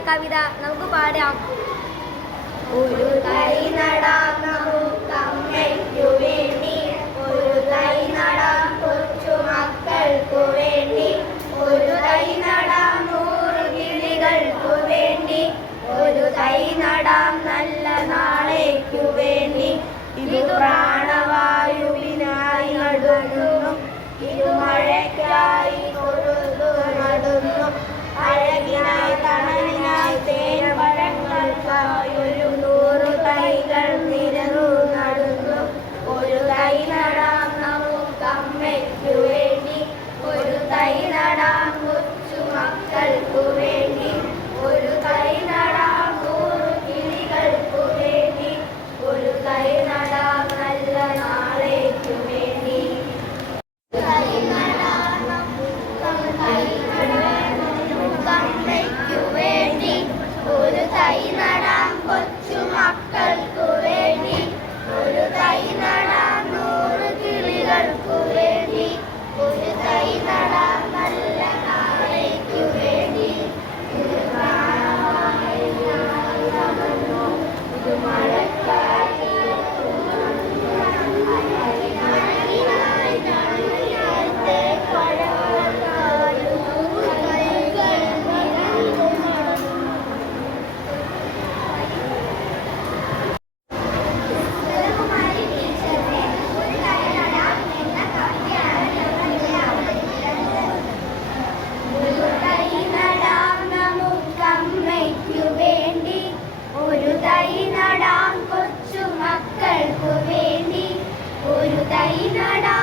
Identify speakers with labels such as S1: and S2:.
S1: കവിത നമുക്ക് പാടാം.
S2: ഒരു നമുക്കമ്മയ്ക്കു വേണ്ടി. ഒരു തൈ നടാം കൊച്ചു മക്കൾക്കു വേണ്ടി. ഒരു തൈ നടാം നൂറ് കിളികൾക്കു വേണ്ടി. ഒരു തൈ നടാം നാളേക്കു വേണ്ടി. നടുന്നു. മഴയ്ക്കായി തൊഴുതു നടുന്നു. അഴകിനായി തണലിനായി തേൻ പഴങ്ങൾക്കായി ഒരു നൂറ് തൈകൾ നിരന്നു നടുന്നു. ഒരു തൈ നടാം നമുക്കമ്മയ്ക്കു നമുക്കമ്മയ്ക്കു 大なら